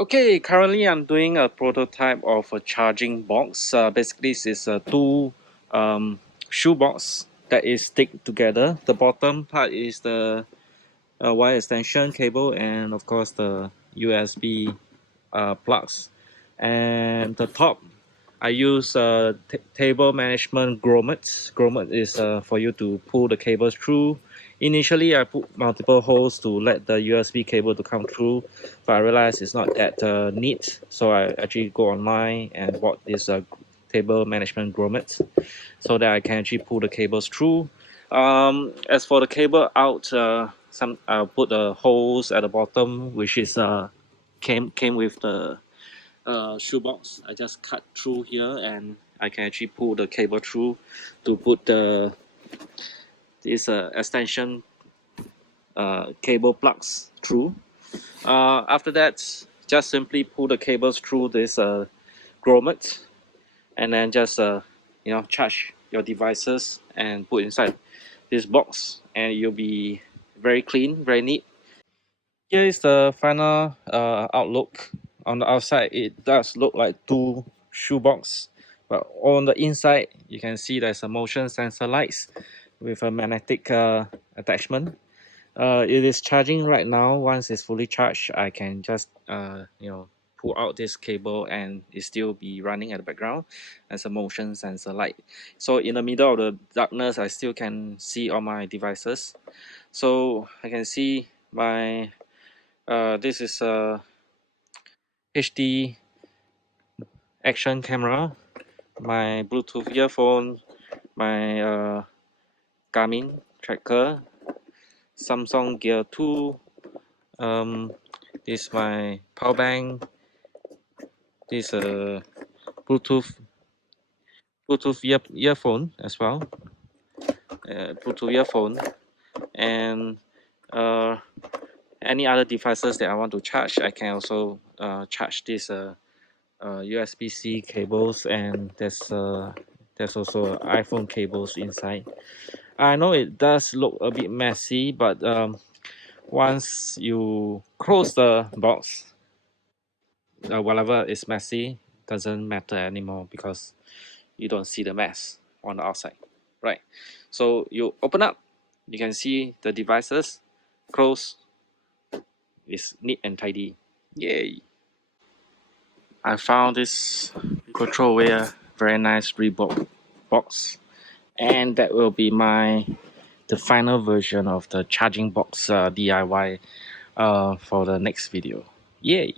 Okay, currently I'm doing a prototype of a charging box. Basically, this is a two shoe box that is stick together. The bottom part is the wire extension cable, and of course the USB plugs. And the top, I use table management Grommet. Grommet is for you to pull the cables through. Initially, I put multiple holes to let the USB cable to come through, but I realized it's not that neat. So I actually go online and bought this table management Grommet, so that I can actually pull the cables through. As for the cable out, some I'll put the holes at the bottom, which is came with the shoebox. I just cut through here, and I can actually pull the cable through to put the this extension cable plugs through. After that, just simply pull the cables through this grommet, and then just charge your devices and put inside this box, and you'll be very clean, very neat. Here is the final outlook. On the outside, it does look like two shoebox, but on the inside, you can see there's a motion sensor lights with a magnetic attachment. It is charging right now. Once it's fully charged, I can just pull out this cable and it still be running at the background as a motion sensor light. So in the middle of the darkness, I still can see all my devices. So I can see my this is a HD action camera, my Bluetooth earphone, my Garmin tracker, Samsung Gear 2. This is my power bank. This Bluetooth earphone as well. Bluetooth earphone, and uh, any other devices that I want to charge, I can also charge this USB-C cables, and there's also iPhone cables inside. I know it does look a bit messy, but once you close the box, whatever is messy doesn't matter anymore because you don't see the mess on the outside, right? So you open up, you can see the devices. Close is neat and tidy. Yay! I found this control very nice Reebok box, and that will be the final version of the charging box DIY for the next video. Yay!